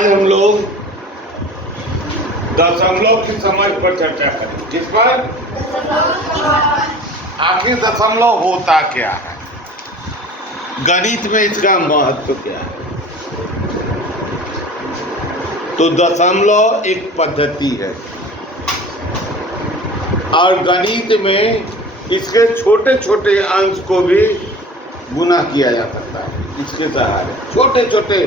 आज हम लोग दशमलव की समझ पर चर्चा करेंगे। किस पर? आखिर दशमलव होता क्या है, गणित में इसका महत्व क्या है। तो दशमलव एक पद्धति है और गणित में इसके छोटे छोटे अंश को भी गुना किया जा सकता है। इसके सहारे छोटे छोटे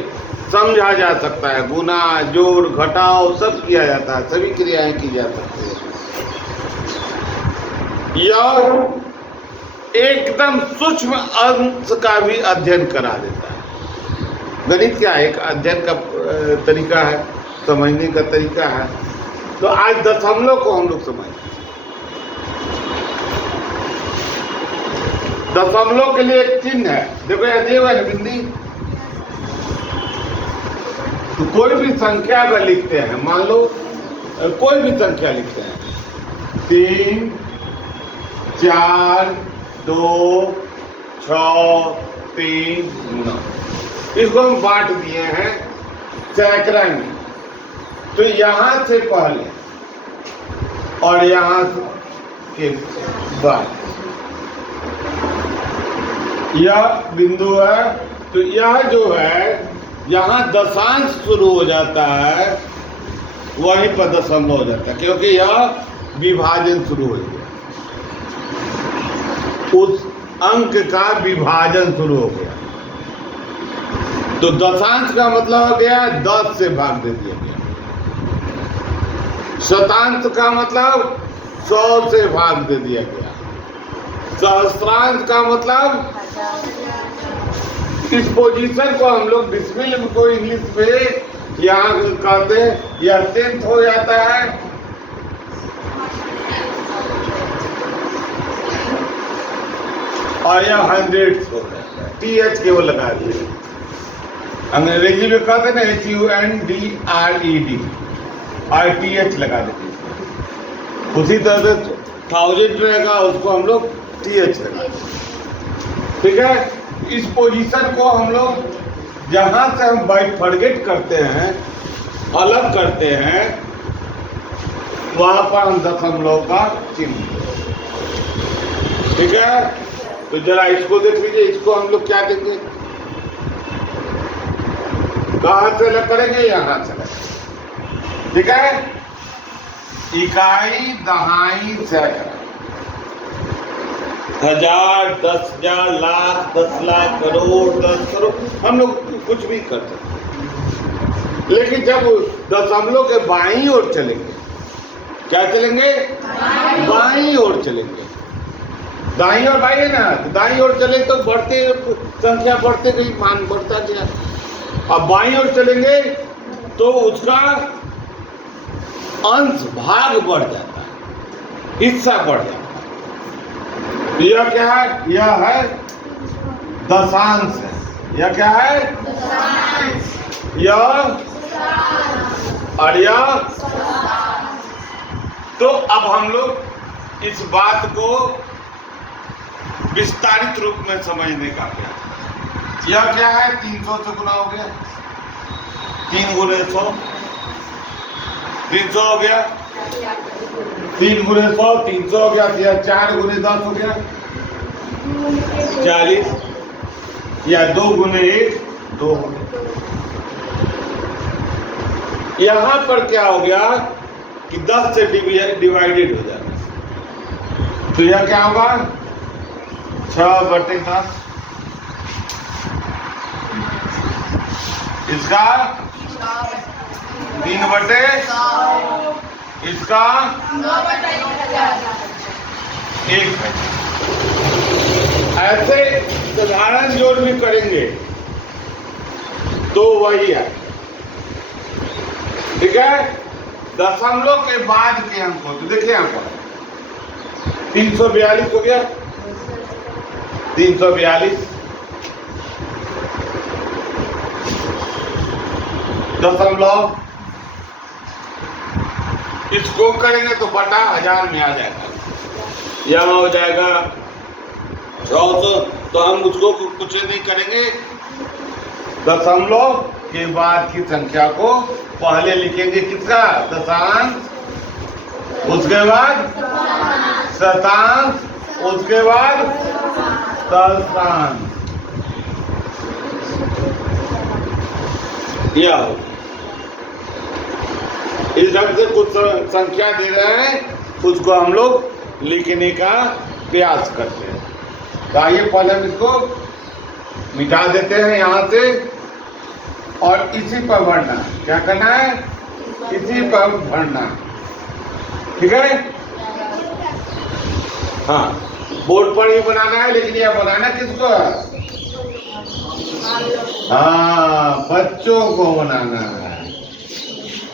समझा जा सकता है, गुना जोड़ घटाव सब किया जाता है, सभी क्रियाएं की जा सकती है। यह एकदम सूक्ष्म अंश का भी अध्ययन करा देता है। गणित क्या है? एक अध्ययन का तरीका है, समझने का तरीका है। तो आज दशमलव को हम लोग समझें। दशमलव के लिए एक चिन्ह है, देखो यह दिए हुआ है बिंदी। तो कोई भी संख्या अगर लिखते हैं, मान लो कोई भी संख्या लिखते हैं, 3, 4, 2, 6, 3, 9, इसको हम बांट दिए हैं सैकड़ा में। तो यहां से पहले और यहां के बाद यह बिंदु है। तो यह जो है यहाँ दशांश शुरू हो जाता है, वहीं पर दशमलव हो जाता है, क्योंकि यह विभाजन शुरू हो गया, उस अंक का विभाजन शुरू हो गया। तो दशांश का मतलब हो गया 10 से भाग दे दिया गया। शतांश का मतलब 100 से भाग दे दिया गया। सहस्त्रांश का मतलब इस पोजीशन को हम लोग डिसिमल को इंग्लिश में यहाँ कहते हैं, यह 10th हो जाता है। और यह 100th हो जाता है। TH केवल लगा दिए। अंग्रेजी में कहते हैं ना HUNDRED और TH लगा देते। उसी तरह से 1000 रहेगा, उसको हम लोग TH लगा देते। ठीक है। इस पोजीशन को हम लोग जहां से हम बाइफरगेट करते हैं, अलग करते हैं, वहां पर हम दशमलव का चिन्ह। ठीक है। तो जरा इसको देख लीजिए, इसको हम लोग क्या देंगे, कहां से अलग करेंगे, यहां से अलग। ठीक है। इकाई, दहाई, सैकड़ा, 1000, 10,000, लाख, 10 लाख, करोड़, 10 करोड़, हम लोग कुछ भी कर सकते। लेकिन जब दशमलव के बाईं ओर चलेंगे, क्या चलेंगे? बाईं ओर चलेंगे। दाईं ओर बाईं है ना, दाईं ओर चले तो बढ़ते संख्या बढ़ते गई, मान बढ़ता गया। अब बाईं ओर चलेंगे तो उसका अंश भाग बढ़ जाता है, हिस्सा बढ़ जाता है। यह क्या है? यह है दशांश है। यह क्या है? यह और यह। तो अब हम लोग इस बात को विस्तारित रूप में समझने का प्रयास। यह क्या है? 300 से गुना हो गया, 3 गुने 100, 300 हो गया, 3 गुने 100, 300 हो गया। या 4 गुने 10 हो गया 40, या 2 गुने 1 2 हो गया। यहां पर क्या हो गया कि 10 से डिवाइडेड हो जाता है। तो यह क्या होगा? 6/10। इसका 3/100, इसका 1। ऐसे साधारण जोड़ भी करेंगे तो वही है। ठीक है। दशमलव के बाद के अंक हो, तो देखिए यहां पर 342 हो गया, 342 दशमलव। इसको करेंगे तो बटा 1000 में आ जाएगा, यहाँ हो जाएगा 600। तो हम उसको कुछ नहीं करेंगे, दशमलव के बाद की संख्या को पहले लिखेंगे किसका? दशांश, उसके बाद शतांश, उसके बाद सहस्रांश। या इस ढंग से कुछ संख्या दे रहे हैं, उसको हम लोग लिखने का प्रयास करते हैं। तो आइए पहले हम इसको मिटा देते हैं यहाँ से और इसी पर भरना। क्या करना है? इसी पर भरना। ठीक है? हाँ, बोर्ड पर ही बनाना है, लेकिन यह बनाना किसको है? हाँ, बच्चों को बनाना है।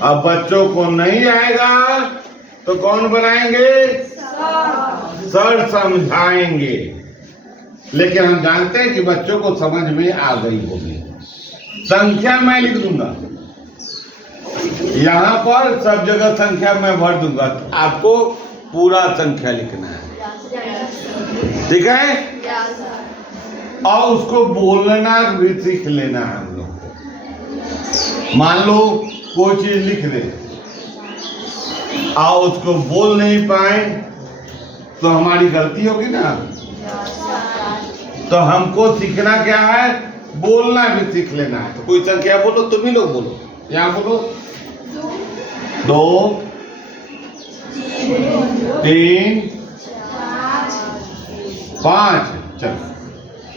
अब बच्चों को नहीं आएगा तो कौन बनाएंगे? सर समझाएंगे। लेकिन हम जानते हैं कि बच्चों को समझ में आ गई होगी। संख्या मैं लिख दूंगा, यहाँ पर सब जगह संख्या मैं भर दूंगा, आपको पूरा संख्या लिखना है। ठीक है? और उसको बोलना भी सीख लेना है हम लोग को। मान लो कोई चीज लिख दे और उसको बोल नहीं पाए तो हमारी गलती होगी ना। तो हमको सीखना क्या है? बोलना भी सीख लेना है। तो कोई संख्या बोलो, तुम ही लोग बोलो। यहाँ बोलो 2 3 5। चलो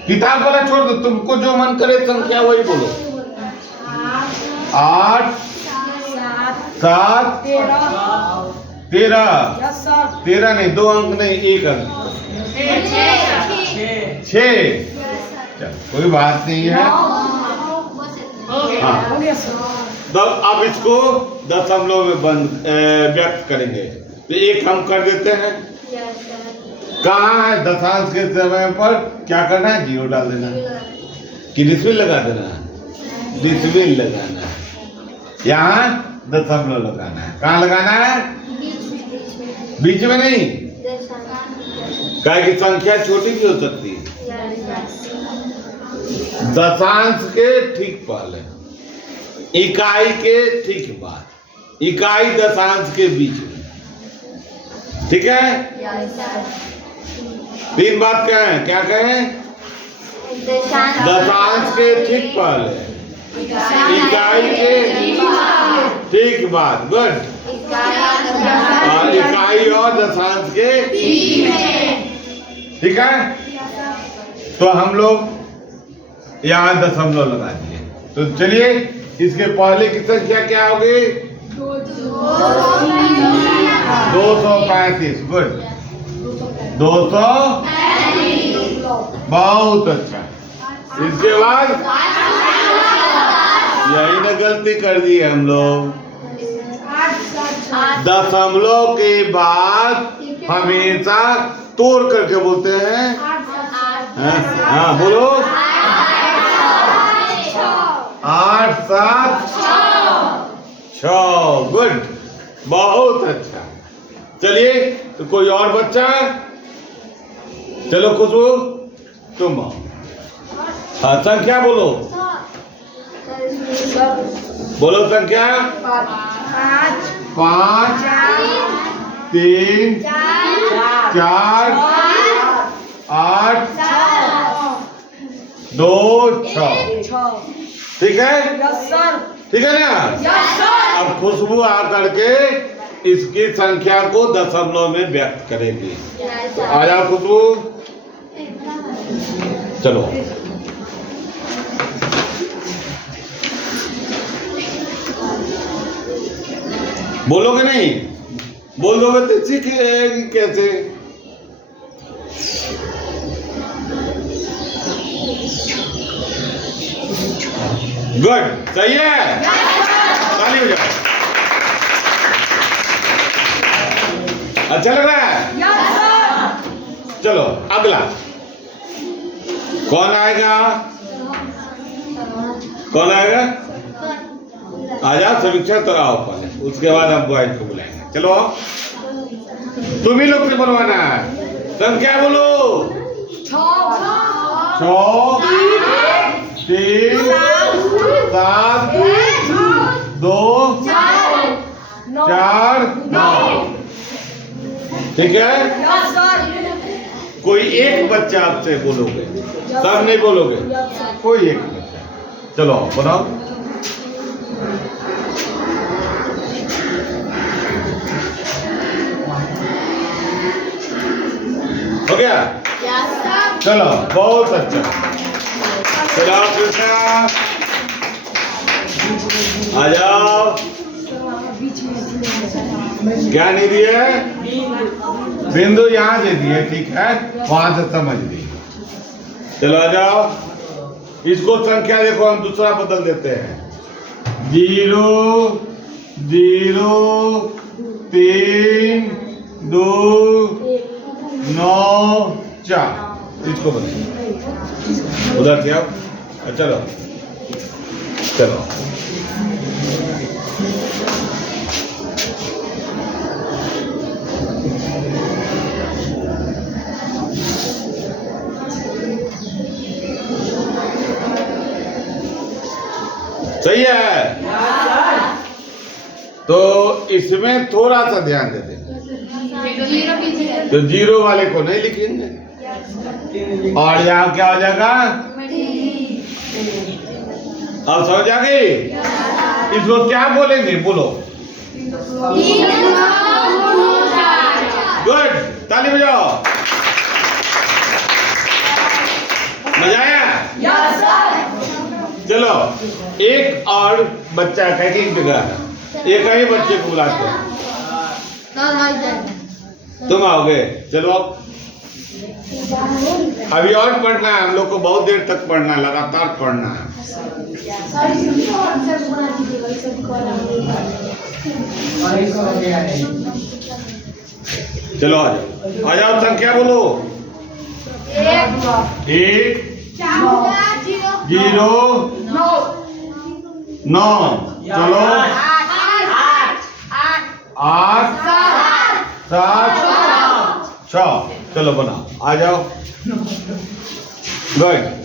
किताब वाला छोड़ दो, तुमको जो मन करे संख्या वही बोलो। 8 7 13 13 नहीं, 2 अंक नहीं, 1 अंक 6। चल कोई बात नहीं है। हाँ, तो अब इसको दशमलव में बंद व्यक्त करेंगे। तो एक हम कर देते हैं। कहाँ है? दशांश के समय पर क्या करना है? 0 डाल देना कि डिसमिल लगा देना? डिसमिल लगाना है। यहाँ दशमलव लगाना है। कहाँ लगाना है? बीच में नहीं, क्या कि संख्या छोटी भी हो सकती है। दशांश के ठीक पहले, इकाई के ठीक बाद, इकाई दशांश के बीच में। ठीक है? 3 बात क्या है? क्या कहें? दशांश के ठीक पहले, इकाई के ठीक बाद। गुड। इकाई और दशांश के बीच में। ठीक है? तो हम लोग यहाँ दशमलव लगा दिए। तो चलिए इसके पहले की संख्या क्या होगी? 235। गुड। 235। बहुत अच्छा। इसके बाद यही ना गलती कर दी है हम लोग। दशमलव के बाद हमेशा तोड़ करके बोलते हैं। हाँ बोलो। 8 7 6। गुड, बहुत अच्छा। चलिए तो कोई और बच्चा? चलो खुशबू तुम आओ। हाँ, संख्या बोलो। बोलो संख्या। 5 3 4 8 2 6। ठीक है? ठीक है ना? अब खुशबू आकर के इसकी संख्या को दशमलव में व्यक्त करेगी। आ जाओ खुशबू, चलो। बोलोगे नहीं? बोल दोगे तो सीखेगी कैसे? गुड, सही है। ताली हो जाओ। अच्छा लग रहा है? चलो अगला कौन आएगा? कौन आएगा? आ जाओ, समीक्षा तो आओ पहले, उसके बाद हम बॉयज को बुलाएंगे। चलो तुम ही लोग से बनवाना है। संख्या बोलो। 6 3 7 2 4 9। ठीक है, कोई एक बच्चा आपसे बोलोगे, सब नहीं बोलोगे, कोई एक बच्चा। चलो बनाओ। हो गया? चलो बहुत अच्छा। चलो कृष्णा आ जाओ। क्या नहीं दिए? बिंदु यहाँ दे दिए, ठीक है, वहां से समझ ली। चलो आ जाओ। इसको संख्या देखो, हम दूसरा बदल देते हैं। 0 0 3 2 9 4। इसको बदल उधर क्या? चलो चलो सही है। तो इसमें थोड़ा सा ध्यान देते हैं, तो 0 वाले को नहीं लिखेंगे, और यहाँ क्या हो जाएगा? अब समझ आ गई? इसको क्या बोलेंगे? बोलो। गुड, ताली बजाओ। मजा आया? चलो एक और बच्चा का एक जगह, एक ही बच्चे को बुलाते हैं। तुम आओगे? चलो अभी और पढ़ना है, हम लोग को बहुत देर तक पढ़ना है, लगातार पढ़ना है। चलो आ जाओ, आ जाओ, संख्या बोलो। 1 0 9। चलो 8 7 6। चलो बनाओ, आ जाओ। गुड।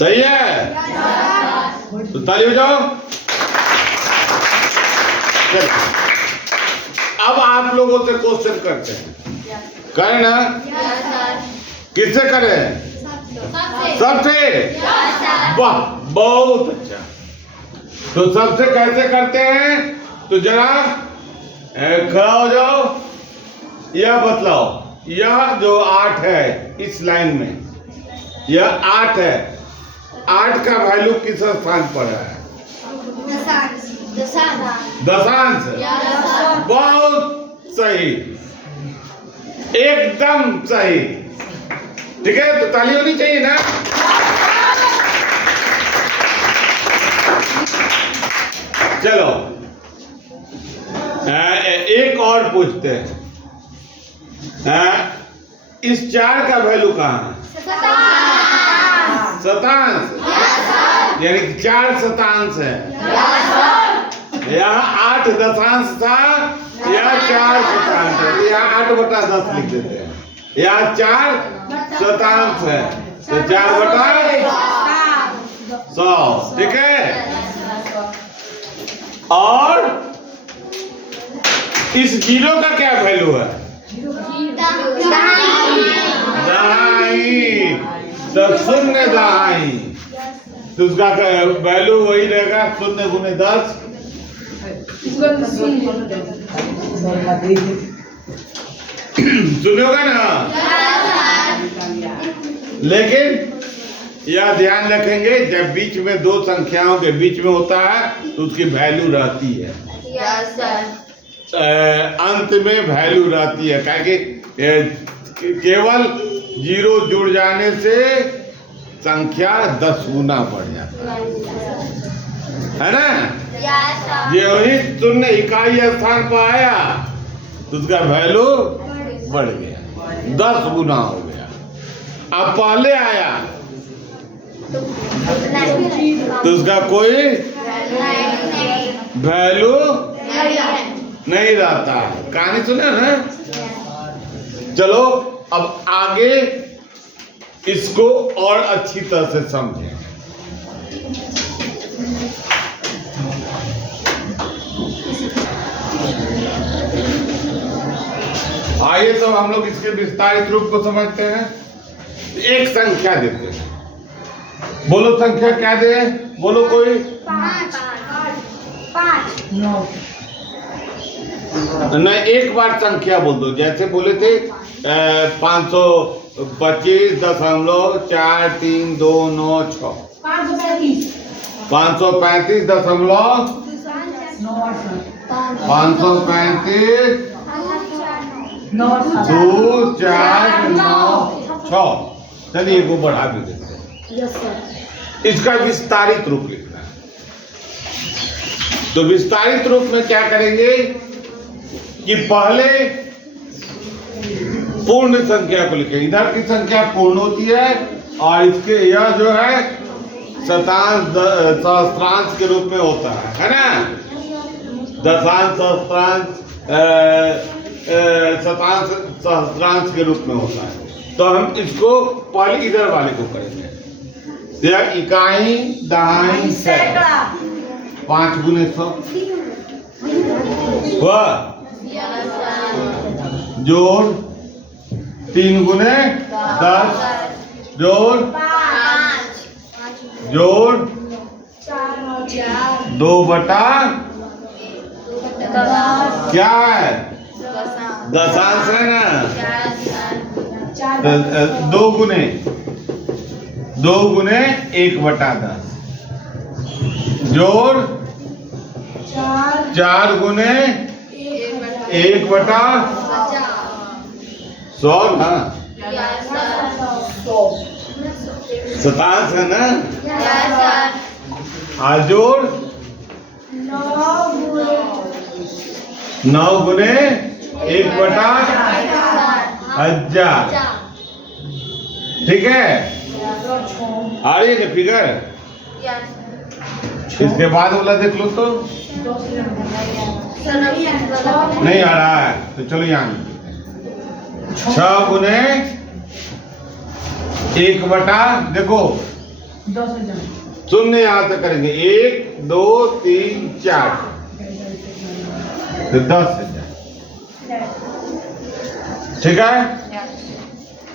सही है, तो ताली बजाओ। अब आप लोगों से क्वेश्चन करते हैं, करें ना? किससे करें? सबसे। वाह, बहुत अच्छा। तो सबसे कैसे करते हैं? तो जरा खड़ा हो जाओ, यह बतलाओ। यह जो 8 है इस लाइन में, यह 8 है, 8 का वैल्यू किस स्थान पर है? दशांश। बहुत सही, एकदम सही। ठीक है, तो ताली होनी चाहिए ना? चलो एक और पूछते हैं। इस 4 का वैल्यू कहाँ है? शतांश। यानी 4 शतांश है। यहाँ 8 दशांश था, यहाँ 4 शतांश है। यहाँ 8/10 लिख देते हैं। यहाँ 4 शतांश है, तो 4/100। ठीक है। और इस 0 का क्या वैल्यू है? दहाई। तो 0 दहाई, तो उसका वैल्यू वही रहेगा 0 गुने 10। सुनिएगा ना? लेकिन यह ध्यान रखेंगे, जब बीच में दो संख्याओं के बीच में होता है तो उसकी वैल्यू रहती है। अंत में वैल्यू रहती है, क्योंकि केवल 0 जुड़ जाने से संख्या 10 गुना बढ़ जाता है ना? ये वही 0 इकाई स्थान पर आया तो उसका वैल्यू बढ़ गया, 10 गुना हो गया। अब पहले आया तो उसका कोई वैल्यू नहीं रहता है। कहानी सुने ना? चलो अब आगे इसको और अच्छी तरह से समझें। आइए तो हम लोग इसके विस्तारित रूप को समझते हैं। एक संख्या देते हैं, बोलो संख्या क्या दे? बोलो कोई। 5 नहीं, एक बार संख्या बोल दो, जैसे बोले थे 525.43296 535.249 चलिए वो बढ़ा भी देते हैं। इसका विस्तारित रूप लिखना है। तो विस्तारित रूप में क्या करेंगे कि पहले पूर्ण संख्या को लिखें। इधर की संख्या पूर्ण होती है और इसके यह जो है शतांश सहस्त्रांश के रूप में होता है ना? दशांश सहस्त्रांश शतांश सहस्त्रांश के रूप में होता है। तो हम इसको पहले इधर वाले को करेंगे। इकाई, दहाई, सैकड़ा। 5 गुने 100 जोड़ 3 गुने 10 जोड़ 2 बटा क्या है? दशांश है ना? 2 गुने 1 बटा 10 जोड़ 4 गुने 1 बटा 100 ना? शतांश है ना? जोड़ 9 गुने 1 बटा 1000। ठीक है, आ रही है ना फिगर? इसके बाद वाला देख लो तो नहीं आ रहा है। तो चलो यहाँ 6 गुने 1 बटा, देखो शून्य यहां तक करेंगे, 1 2 3 4 तो 10,000। ठीक है,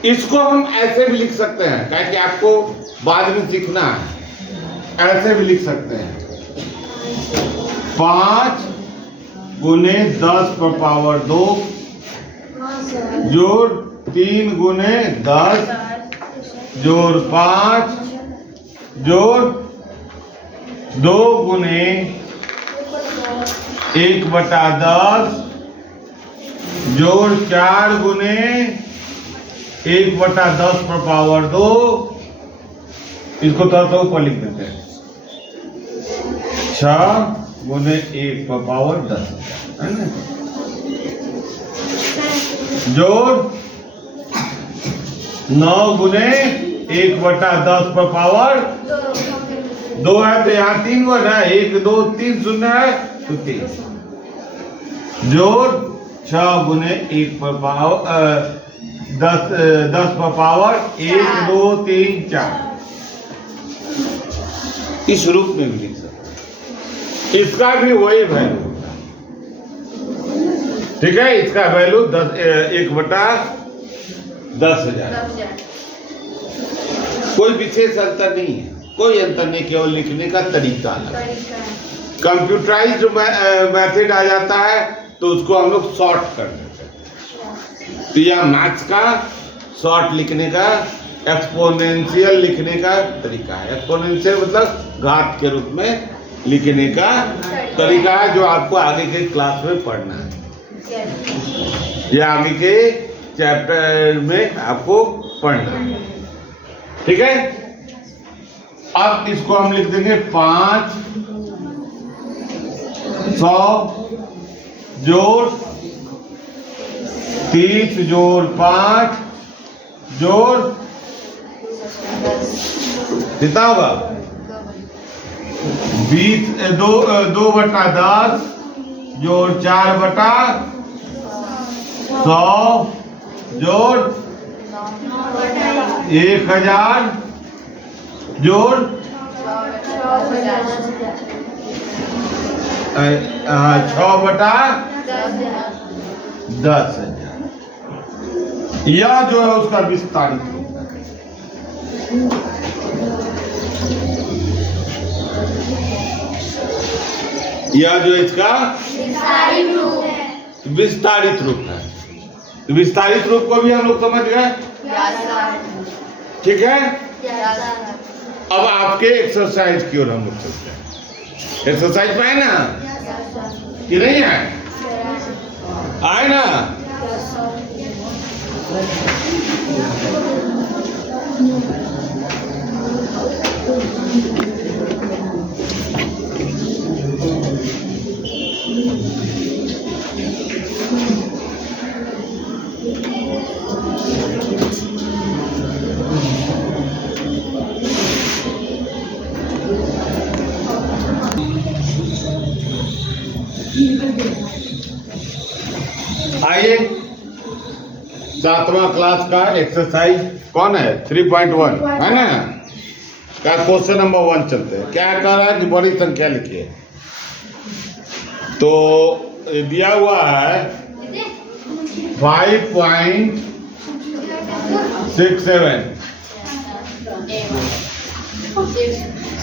इसको हम ऐसे भी लिख सकते हैं, क्या कि आपको बाद में सीखना है। ऐसे भी लिख सकते हैं 5 गुने 10 पर पावर 2 जोड़ 3 गुने 10 जोड़ 5 जोड़ 2 गुने 1 बटा 10 जोड़ 4 गुने 1 बटा 10 पर पावर 2। इसको थोड़ा ऊपर लिख देते हैं 6 गुने 1 पर पावर 10 है ना? जोड़ 9 गुने 1 बटा 10 पर पावर 2 है, तो यहाँ 3 वर्ड है, 1 2 3 शून्य है तो 3 जोड़ 6 गुने 1 पर पावर 10 पर पावर 1 2 3 4। इस रूप में भी लिख सकते, इसका भी वही वैल्यू। ठीक है, इसका वैल्यू 1 बटा 10,000। कोई विशेष अंतर नहीं है, कोई अंतर नहीं, केवल लिखने का तरीका अलग। कंप्यूटराइज्ड मेथड आ जाता है तो उसको हम लोग शॉर्ट कर देते हैं। तो यह मैथ्स का शॉर्ट लिखने का, एक्सपोनेंशियल लिखने का तरीका है। एक्सपोनेंशियल मतलब घात के रूप में लिखने का तरीका है, जो आपको आगे के क्लास में पढ़ना है, या आगे के चैप्टर में आपको पढ़ना है। ठीक है, अब इसको हम लिख देंगे 500 जोड़ 30 जोड़ 5 जोड़ कितना होगा 2 2 बटा 10 जोड़ 4/100 जोड़ 1000 जोड़ 6/10,000। यह जो है उसका विस्तारित रूप है। यह जो इसका विस्तारित रूप है। विस्तारित रूप को भी हम लोग समझ गए, ठीक है। अब आपके एक्सरसाइज की ओर हम लोग चलते हैं। एक्सरसाइज में है ना कि नहीं है? आए ना? आइए, 7वां क्लास का एक्सरसाइज कौन है? 3.1 है ना, का क्वेश्चन नंबर 1 चलते हैं। क्या कह रहा है कि बड़ी संख्या लिखिए। तो दिया हुआ है 5.67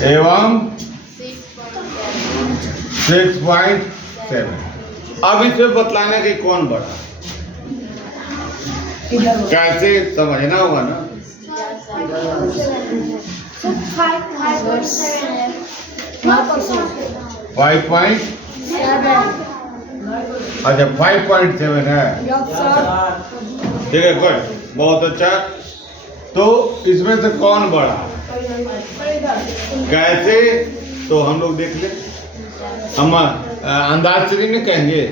एवं 6.7। अब इसे बतलाने की कौन बड़ा, कैसे समझना होगा ना। 5.7 अच्छा 5.7 है, ठीक है, गुड, बहुत अच्छा। तो इसमें से कौन बड़ा, कैसे, तो हम लोग देख ले। हम अंदाज से नहीं कहेंगे,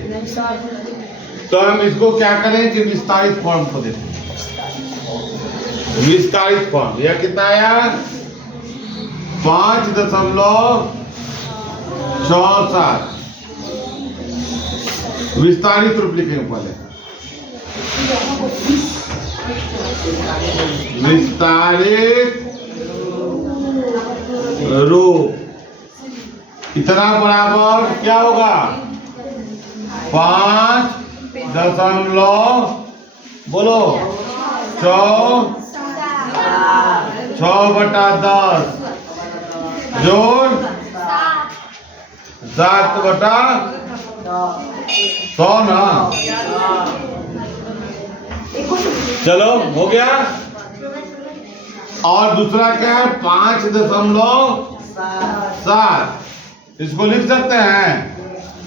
तो हम इसको क्या करें कि विस्तारित फॉर्म को देखें। विस्तारित फॉर्म यह कितना आया? 5.67। विस्तारित रूप लिखेंगे पहले। विस्तारित रूप इतना बराबर क्या होगा? 5 बोलो 6/10 जोड़ 7/100 ना। चलो हो गया। और दूसरा क्या है? 5.7। इसको लिख सकते हैं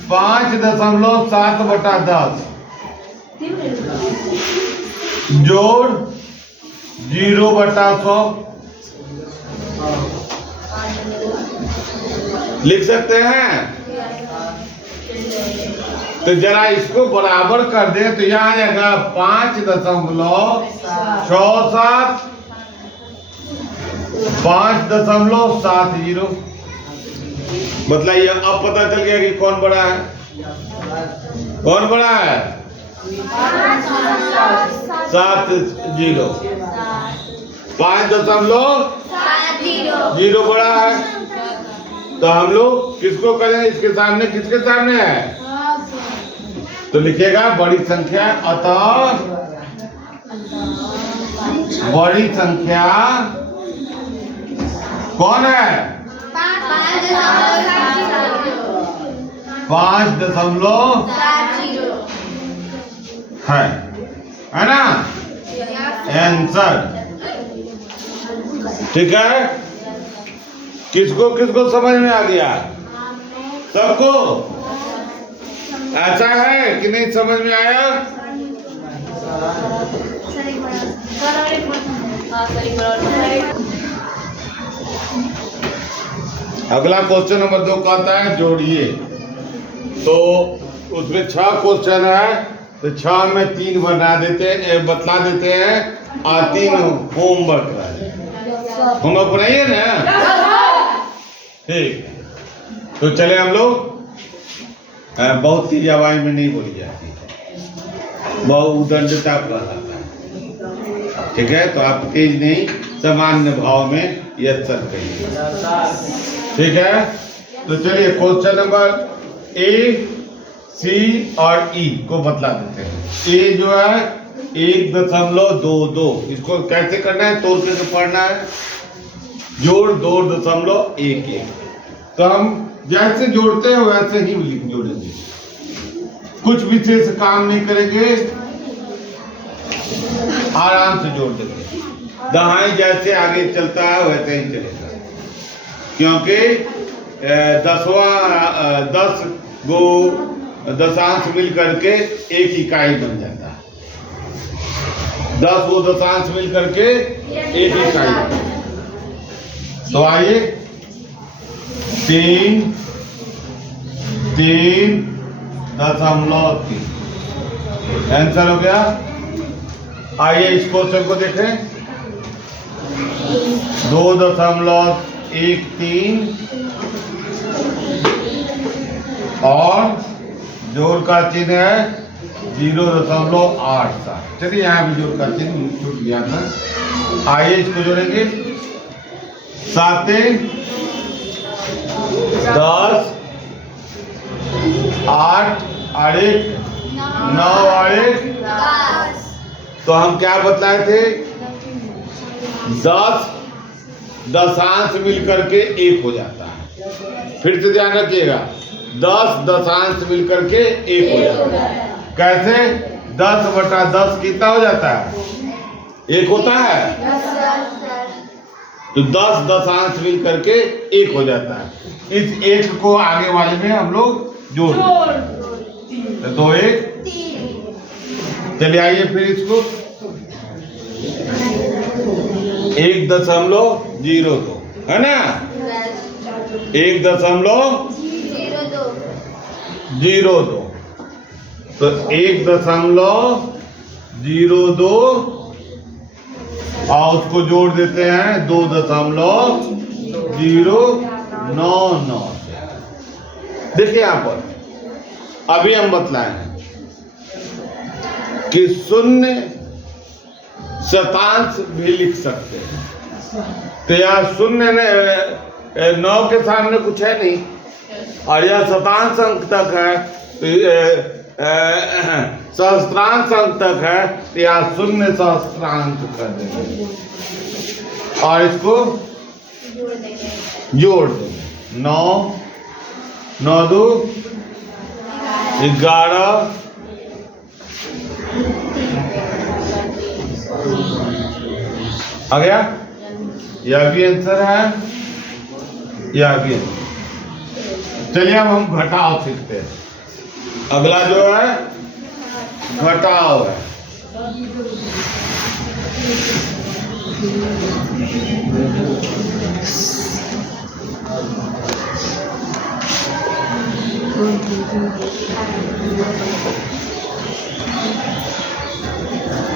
5.7/10 जोड़ 0/100 लिख सकते हैं। तो जरा इसको बराबर कर दे तो यहाँ आ जाएगा 5.67 5.70। बताइए, अब पता चल गया कि कौन बड़ा है, कौन बड़ा है? 70। 5.70 बड़ा है। तो हम लोग किसको करें? इसके सामने, किसके सामने है? तो लिखेगा बड़ी संख्या, अतः बड़ी संख्या कौन है? 5.70 है ना आंसर, ठीक है। किसको किसको समझ में आ गया? सबको? ऐसा है कि नहीं समझ में आया? अगला क्वेश्चन नंबर 2 कहता है जोड़िए। तो उसमें 6 क्वेश्चन है, तो 6 में 3 बना देते हैं, बतला देते हैं, और 3 होमवर्क है। होमवर्क बनाइए ना, ठीक। तो चले हम लोग बहुत तेज आवाज में नहीं बोली जाती है, बहुत उदंडता कहलाता है। ठीक है, तो आप तेज नहीं, सामान्य भाव में यह सर कहिए। ठीक है, तो चलिए क्वेश्चन नंबर ए, सी और ई को बतला देते हैं। ए जो है 1.22, इसको कैसे करना है, तोड़ के पढ़ना है। जोड़ 2.11, तो हम जैसे जोड़ते हैं वैसे ही जोड़ेंगे, कुछ विशेष काम नहीं करेंगे, आराम से जोड़ देंगे। दहाई जैसे आगे चलता है वैसे ही चलेगा, क्योंकि 10 गो दशांश मिल करके एक इकाई बन जाता है। 10 गो दशांश मिल करके एक इकाई बन जाता है। तो आइए 3.3 आंसर हो गया। आइए इस क्वेश्चन को देखें। 2.13 और जोड़ का चिन्ह है 0.87। चलिए यहाँ भी जोड़ का चिन्ह छूट गया था। आइए इसको जोड़ेंगे। 7 10 8 और 1 9 और 1 10। तो हम क्या बतलाए थे, 10 दशांश मिल करके 1 हो जाता है। फिर से ध्यान रखिएगा, 10 दशांश मिल करके 1 हो जाता है। कैसे? 10/10 कितना हो जाता है, 1 होता है। तो 10 दशांश मिल करके 1 हो जाता है। इस 1 को आगे वाले में हम लोग जोड़ देते। तो 1 चलिए आइए फिर इसको 1.02 है ना, 1.02। तो 1.02 और उसको जोड़ देते हैं 2.099 से। देखिए यहाँ पर अभी हम बतलाए हैं कि शून्य शतांश भी लिख सकते हैं। तो यहाँ शून्य 9 के सामने कुछ है नहीं, और यह शतांश अंक तक है, तो सहस्त्रांश अंक तक है, तो यहाँ शून्य सहस्त्रांश कर देंगे और इसको जोड़ देंगे। 9 9 2 11 आ गया। यह भी आंसर है, यह भी। चलिए अब हम घटाव सीखते हैं। अगला जो है घटाव है।